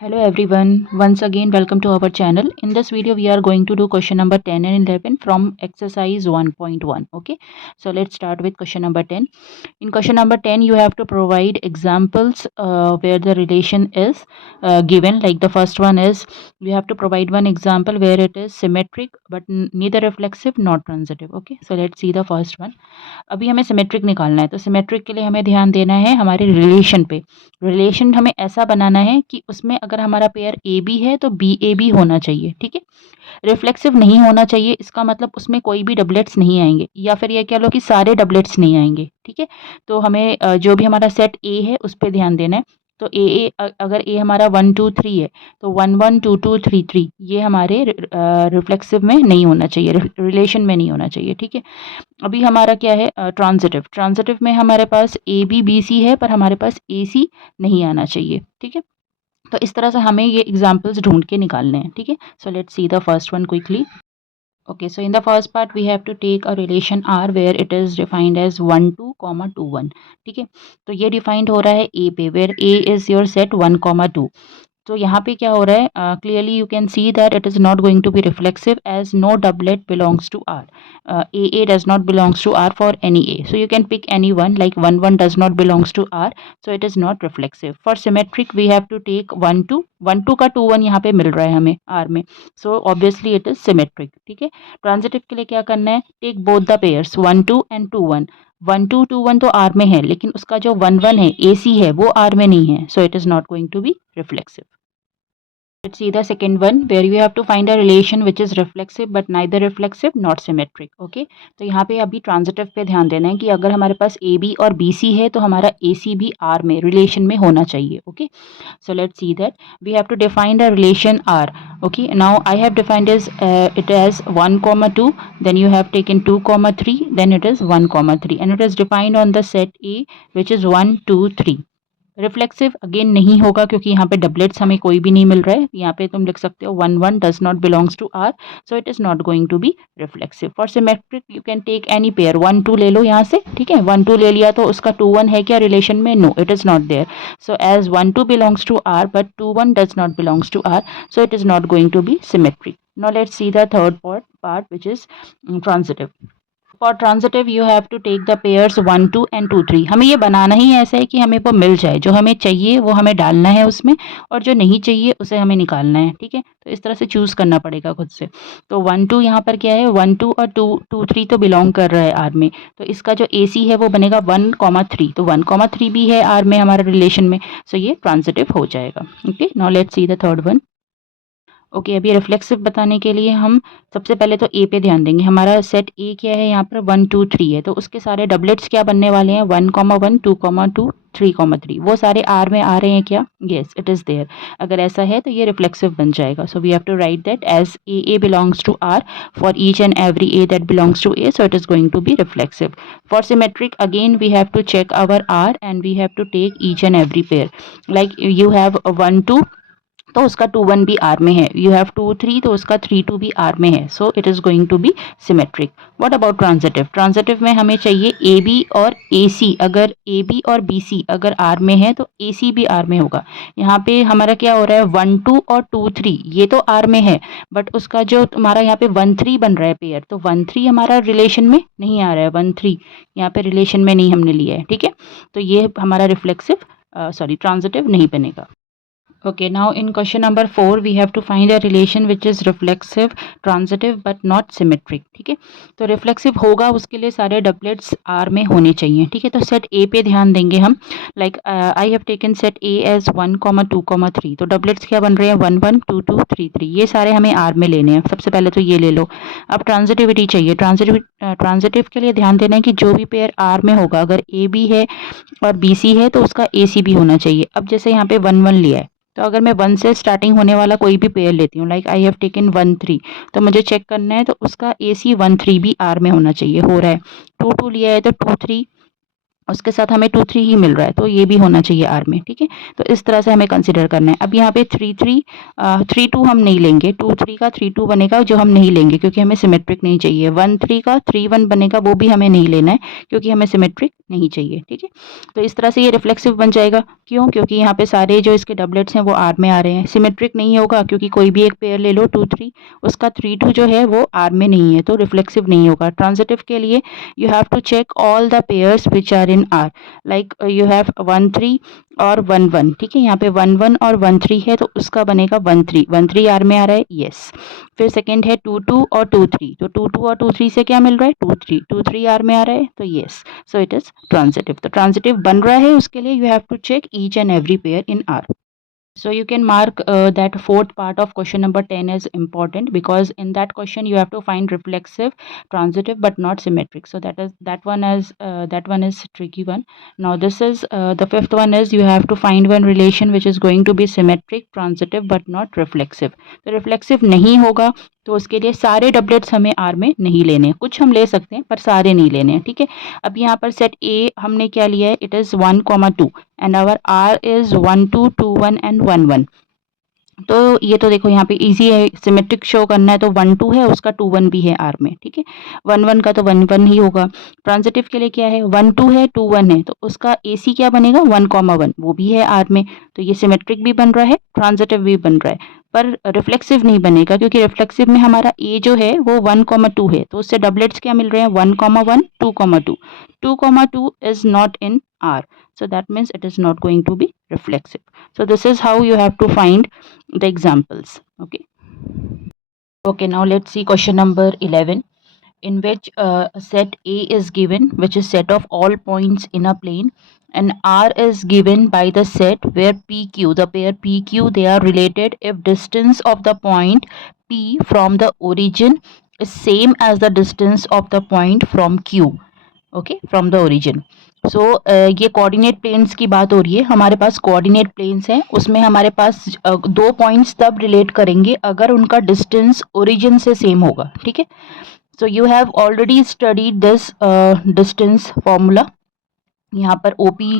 Hello everyone, once again welcome to our channel. In this video we are going to do question number 10 and 11 from exercise 1.1. Okay, so let's start with question number 10. In question number 10 you have to provide examples where the relation is given. Like the first one is you have to provide one example where it is symmetric but neither reflexive nor transitive. Okay, so let's see the first one. अभी हमें symmetric निकालना है, तो symmetric के लिए हमें ध्यान देना है हमारे रिलेशन पे। रिलेशन हमें ऐसा बनाना है कि उसमें अगर हमारा पेयर ए बी है तो बी ए बी होना चाहिए, ठीक है। रिफ्लेक्सिव नहीं होना चाहिए, इसका मतलब उसमें कोई भी डबलेट्स नहीं आएंगे, या फिर ये कह लो कि सारे डबलेट्स नहीं आएंगे, ठीक है। तो हमें जो भी हमारा सेट ए है उस पर ध्यान देना है। तो अगर ए हमारा 1 2 3 है तो 1 1 2 2 3 3 ये हमारे रिफ्लेक्सिव में नहीं होना चाहिए, रिलेशन में नहीं होना चाहिए, ठीक है। अभी हमारा क्या है ट्रांजिटिव। ट्रांजिटिव में हमारे पास ए बी बी सी है पर हमारे पास ए सी नहीं आना चाहिए, ठीक है। तो इस तरह से हमें ये एग्जाम्पल्स ढूंढ के निकालने हैं, ठीक है। सो let's see the first one quickly. Okay, so in the first part we have to take a relation R where it is defined as 1 2 comma 2 1, ठीक है। तो ये डिफाइंड हो रहा है A पे, where A is your set 1 comma 2। तो यहाँ पे क्या हो रहा है, clearly you can see that it is not going to be reflexive as no doublet belongs to R. A does not belongs to R for any a, so you can pick any one, like 1 1 does not belongs to R, so it is not reflexive. For symmetric we have to take 1 2 का 2 1 यहाँ पे मिल रहा है हमें R में, so obviously it is symmetric, ठीक है। Transitive के लिए क्या करना है, take both the pairs 1 2 and 2 1। 1 2 2 1 तो आर में है, लेकिन उसका जो 1 1 है ए सी है वो आर में नहीं है, so it is not going to be reflexive. Let's see the second one where you have to find a relation which is reflexive but neither reflexive nor symmetric. Okay, तो यहाँ पे अभी ट्रांजिटिव पे ध्यान देना है कि अगर हमारे पास ए बी और बी सी है तो हमारा ए सी भी आर में रिलेशन में होना चाहिए। Okay, so let's see that we have to define the relation R. Okay, now I have defined it as 1 comma 2, then you have taken 2 comma 3, then it is 1 comma 3, and it is defined on the set A which is 1 2 3। Reflexive again नहीं होगा क्योंकि यहाँ पे doublets हमें कोई भी नहीं मिल रहा है। यहाँ पे तुम लिख सकते हो 1 1 does not belongs to R, so it is not going to be reflexive. For symmetric you can take any pair, 1 2 ले लो यहाँ से, ठीक है। 1 2 ले लिया तो उसका 2 1 है क्या रिलेशन में? No, it is not there. So as 1 2 belongs to R but 2 1 does not belongs to R, so it is not going to be symmetric. Now let's see the third part which is transitive. For transitive you have to take the pairs 1 2 and 2 3। हमें ये बनाना ही ऐसा है कि हमें वो मिल जाए, जो हमें चाहिए वो हमें डालना है उसमें, और जो नहीं चाहिए उसे हमें निकालना है, ठीक है। तो इस तरह से चूज़ करना पड़ेगा खुद से। तो 1 2 यहाँ पर क्या है, 1 2 और 2 2 3 तो बिलोंग कर रहा है आर में, तो इसका जो ए सी है वो बनेगा 1 3। तो 1 3 भी है आर में हमारा रिलेशन में, सो ये ट्रांजिटिव हो जाएगा। Okay, now let's see the third one. Okay, अभी रिफ्लेक्सिव बताने के लिए हम सबसे पहले तो ए पे ध्यान देंगे। हमारा सेट ए क्या है, यहाँ पर 1 2 3 है, तो उसके सारे डबलेट्स क्या बनने वाले हैं, 1 1 2 2 3 3, वो सारे आर में आ रहे हैं क्या? Yes, it is there. अगर ऐसा है तो ये रिफ्लेक्सिव बन जाएगा। So we have to write that as a belongs to R for each and every a that belongs to A, so it is going to be reflexive. For symmetric again we have to check our R and we have to take each and every pair, like you have 1 2 तो उसका 2 1 भी R में है, you have 2 3 तो उसका 3 2 भी R में है, so it is going to be symmetric. What about transitive? Transitive में हमें चाहिए ए बी और ए सी। अगर ए बी और बी सी अगर आर में है तो ए सी भी आर में होगा। यहाँ पे हमारा क्या हो रहा है, 1 2 और 2 3 ये तो आर में है, बट उसका जो तुम्हारा यहाँ पे 1 3 बन रहा है पेयर, तो 1 3 हमारा रिलेशन में नहीं आ रहा है, 1 3 यहाँ पे रिलेशन में नहीं हमने लिया है, ठीक है। तो ये हमारा रिफ्लेक्सिव ट्रांजिटिव नहीं बनेगा। Okay, now in question number 4 we have to find a relation which is reflexive, transitive but not symmetric, ठीक है। तो रिफ्लेक्सिव होगा उसके लिए सारे डबलेट्स आर में होने चाहिए, ठीक है। तो सेट ए पे ध्यान देंगे हम, like I have taken set A as 1 2 3, तो डबलेट्स क्या बन रहे हैं, 1 1 2 2 3 3, ये सारे हमें आर में लेने हैं। सबसे पहले तो ये ले लो। अब ट्रांजिटिविटी चाहिए। ट्रांजिटिव के लिए ध्यान देना है कि जो भी पेयर आर में होगा, अगर ए बी है और बी सी है तो उसका ए सी भी होना चाहिए। अब जैसे यहाँ पे 1 1 लिया है, तो अगर मैं 1 से स्टार्टिंग होने वाला कोई भी पेयर लेती हूँ, लाइक आई हैव टेकन 1 3, तो मुझे चेक करना है तो उसका ए सी 1 3 भी आर में होना चाहिए, हो रहा है। 2 2 लिया है तो 2 3 उसके साथ हमें 2 3 ही मिल रहा है, तो ये भी होना चाहिए आर में, ठीक है। तो इस तरह से हमें कंसिडर करना है। अब यहाँ पे 3 2 हम नहीं लेंगे, 2 3 का 3 2 बनेगा जो हम नहीं लेंगे क्योंकि हमें सिमेट्रिक नहीं चाहिए। 1 3 का 3 1 बनेगा, वो भी हमें नहीं लेना है क्योंकि हमें सिमेट्रिक नहीं चाहिए, ठीक है। तो इस तरह से ये रिफ्लेक्सिव बन जाएगा। क्यों? क्योंकि यहाँ पे सारे जो इसके डबलेट्स हैं वो आर में आ रहे हैं। सिमेट्रिक नहीं होगा क्योंकि कोई भी एक पेयर ले लो 2 3, उसका 3 2 जो है वो आर में नहीं है, तो रिफ्लेक्सिव नहीं होगा। ट्रांजिटिव के लिए you have to check all the pairs which are in R, like you have 1 3 और 1 1, ठीक है। यहाँ पे 1 1 और 1 3 है तो उसका बनेगा 1 3, 1 3 आर में आ रहा है, यस। फिर सेकंड है 2 2 और 2 3, तो 2 2 और 2 3 से क्या मिल रहा है, 2 3 आर में आ रहा है, तो yes. So it is transitive. तो ट्रांजिटिव बन रहा है, उसके लिए you have to check each and every pair in R. So you can mark that fourth part of question number 10 as important, because in that question you have to find reflexive, transitive but not symmetric. So that one is tricky one. Now this is the fifth one is you have to find one relation which is going to be symmetric, transitive but not reflexive. तो reflexive नहीं होगा तो उसके लिए सारे doublets हमें R में नहीं लेने हैं, कुछ हम ले सकते हैं पर सारे नहीं लेने हैं, ठीक है। अब यहाँ पर सेट ए हमने क्या लिया है, it is 1 2 and our R is 1 2 2 1 and 1 1। तो ये तो देखो यहाँ पे इजी है, सिमेट्रिक शो करना है तो 1 2 है, उसका 2 1 भी है आर में, ठीक है। 1 1 का तो 1 1 ही होगा। ट्रांजिटिव के लिए क्या है, 1 2 है 2 1 है, तो उसका AC क्या बनेगा 1 1, वो भी है आर में, तो ये सिमेट्रिक भी बन रहा है, ट्रांजिटिव भी बन रहा है, पर रिफ्लेक्सिव नहीं बनेगा क्योंकि रिफ्लेक्सिव में हमारा ए जो है वो 1 2 है, तो उससे डबलेट्स क्या मिल रहे हैं 1 1 2 2, 2 2 is not in R, so that means it is not going to be reflexive. So this is how you have to find the examples. Okay, now let's see question number 11, in which set A is given, which is set of all points in a plane, and R is given by the set where PQ, the pair PQ, they are related if distance of the point P from the origin is same as the distance of the point from Q, okay, from the origin. सो ये coordinate planes की बात हो रही है, हमारे पास coordinate planes हैं, उसमें हमारे पास दो पॉइंट्स तब रिलेट करेंगे अगर उनका डिस्टेंस ओरिजिन से सेम होगा, ठीक है। So you have already studied this distance formula. यहाँ पर OP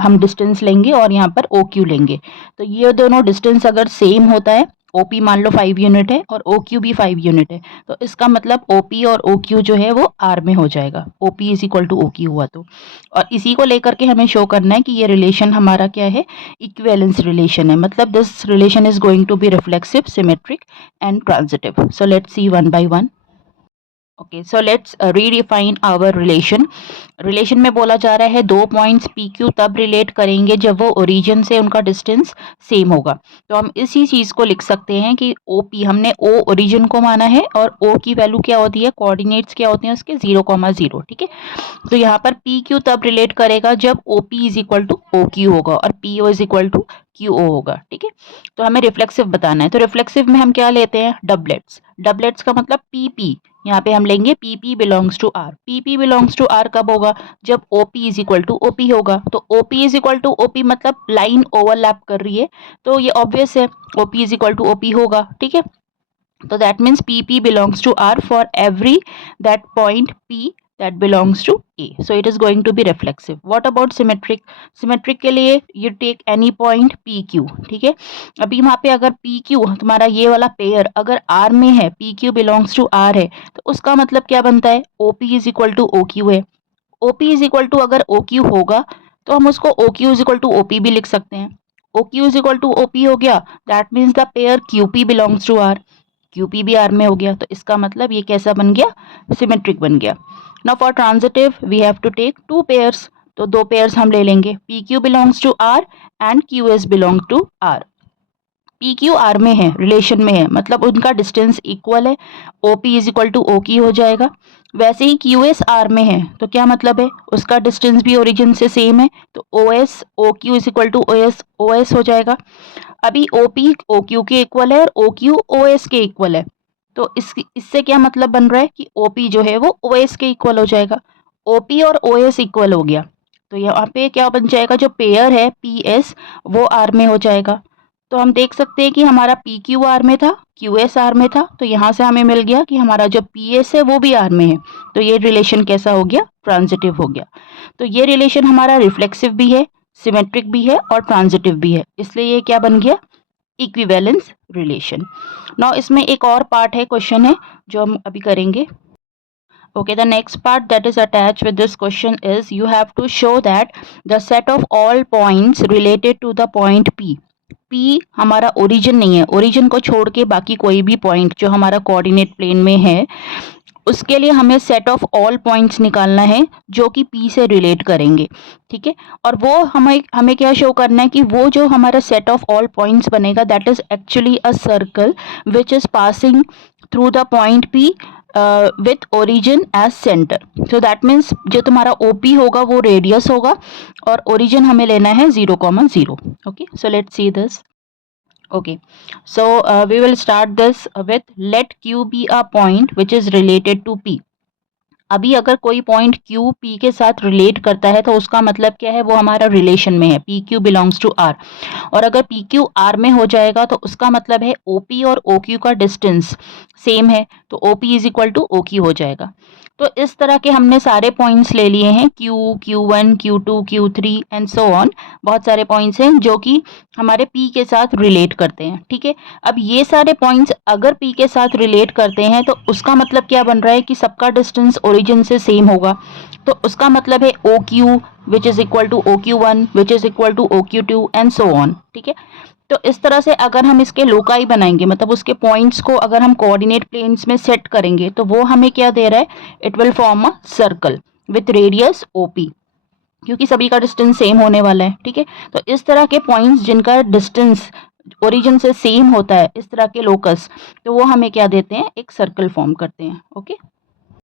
हम डिस्टेंस लेंगे और यहाँ पर OQ लेंगे, तो ये दोनों डिस्टेंस अगर सेम होता है, OP मान लो 5 यूनिट है और OQ भी 5 यूनिट है, तो इसका मतलब OP और OQ जो है वो R में हो जाएगा, OP is equal to OQ हुआ तो। और इसी को लेकर के हमें शो करना है कि ये रिलेशन हमारा क्या है, इक्विवेलेंस रिलेशन है, मतलब this relation is going to be reflexive, symmetric and transitive. So let's see one by one. Okay, so let's redefine our relation. Relation में बोला जा रहा है दो पॉइंट्स PQ तब रिलेट करेंगे जब वो ओरिजिन से उनका डिस्टेंस सेम होगा। तो हम इसी चीज़ को लिख सकते हैं कि OP, हमने O ओरिजिन को माना है और O की वैल्यू क्या होती है, कोऑर्डिनेट्स क्या होते हैं उसके 0 0, ठीक है। तो यहाँ पर PQ तब रिलेट करेगा जब OP is equal to OQ होगा और PO is equal to QO होगा, ठीक है। तो हमें रिफ्लेक्सिव बताना है, तो रिफ्लेक्सिव में हम क्या लेते हैं, डबलेट्स। डबलेट्स का मतलब PP, यहाँ पे हम लेंगे PP belongs to R। PP belongs to R कब होगा, जब OP is equal to OP होगा। तो OP is equal to OP मतलब लाइन ओवरलैप कर रही है, तो ये ऑब्वियस है OP is equal to OP होगा, ठीक है। तो that means PP belongs to R for every that point P that belongs to A. So it is going to be reflexive. What about symmetric? Symmetric के लिए you take any point PQ, ठीक है। अभी वहाँ पे अगर PQ तुम्हारा ये वाला पेयर अगर R में है, PQ belongs to R है, तो उसका मतलब क्या बनता है, OP is equal to OQ है। OP is equal to अगर OQ होगा तो हम उसको OQ is equal to OP भी लिख सकते हैं। OQ is equal to OP हो गया, that means the pair QP belongs to R। QP भी R में हो गया, तो इसका मतलब ये कैसा बन गया, सिमेट्रिक बन गया। Now for transitive we have to take two pairs, तो दो पेयर्स हम ले लेंगे, PQ belongs to R and QS belong to R। PQ R में है, रिलेशन में है, मतलब उनका डिस्टेंस इक्वल है, OP is equal to OQ हो जाएगा। वैसे ही QS R में है, तो क्या मतलब है, उसका डिस्टेंस भी ओरिजिन से सेम है, तो OS OQ is equal to OS हो जाएगा। अभी OP OQ के इक्वल है और OQ OS के इक्वल है, तो इससे क्या मतलब बन रहा है कि OP जो है वो OS के इक्वल हो जाएगा। OP और OS इक्वल हो गया, तो यहाँ पे क्या बन जाएगा, जो पेयर है PS वो R में हो जाएगा। तो हम देख सकते हैं कि हमारा पी क्यू आर में था, क्यू एस आर में था, तो यहाँ से हमें मिल गया कि हमारा जो पी एस है वो भी आर में है, तो ये रिलेशन कैसा हो गया, ट्रांजिटिव हो गया। तो ये रिलेशन हमारा रिफ्लेक्सिव भी है, सिमेट्रिक भी है और ट्रांजिटिव भी है, इसलिए ये क्या बन गया, इक्विवेलेंस रिलेशन। नाउ इसमें एक और पार्ट है, क्वेश्चन है जो हम अभी करेंगे। Okay, the next part that is attached with this question is you have to show that the set of all points related to the point P. P हमारा ओरिजिन नहीं है, ओरिजिन को छोड़ के बाकी कोई भी पॉइंट जो हमारा कोऑर्डिनेट प्लेन में है, उसके लिए हमें सेट ऑफ ऑल पॉइंट्स निकालना है जो कि P से रिलेट करेंगे, ठीक है। और वो हमें हमें क्या शो करना है कि वो जो हमारा सेट ऑफ ऑल पॉइंट्स बनेगा that is actually a circle which is passing through the point P with origin as centre. So that means जो तुम्हारा OP होगा वो रेडियस होगा और ओरिजिन हमें लेना है 0,0। Okay, so let's see this. Okay, so we will start this with let Q be a point which is related to P. अभी अगर कोई पॉइंट Q P के साथ रिलेट करता है तो उसका मतलब क्या है, वो हमारा रिलेशन में है, P Q belongs to R. और अगर पी क्यू आर में हो जाएगा तो उसका मतलब है OP और OQ का डिस्टेंस सेम है, तो OP is equal to OQ हो जाएगा। तो इस तरह के हमने सारे पॉइंट्स ले लिए हैं, Q, Q1, Q2, Q3 and so on. बहुत सारे पॉइंट्स हैं जो कि हमारे P के साथ रिलेट करते हैं, ठीक है। अब ये सारे पॉइंट्स अगर P के साथ रिलेट करते हैं तो उसका मतलब क्या बन रहा है कि सबका डिस्टेंस ओरिजिन से सेम होगा, तो उसका मतलब है OQ which is equal to OQ1 which is equal to OQ2 and so on, ठीक है। तो इस तरह से अगर हम इसके लोकाई बनाएंगे, मतलब उसके पॉइंट्स को अगर हम कोऑर्डिनेट प्लेन्स में सेट करेंगे तो वो हमें क्या दे रहा है, it will form a circle with radius OP, क्योंकि सभी का डिस्टेंस सेम होने वाला है, ठीक है। तो इस तरह के पॉइंट्स जिनका डिस्टेंस ओरिजिन से सेम होता है, इस तरह के लोकस, तो वो हमें क्या देते हैं, एक सर्कल फॉर्म करते हैं। ओके।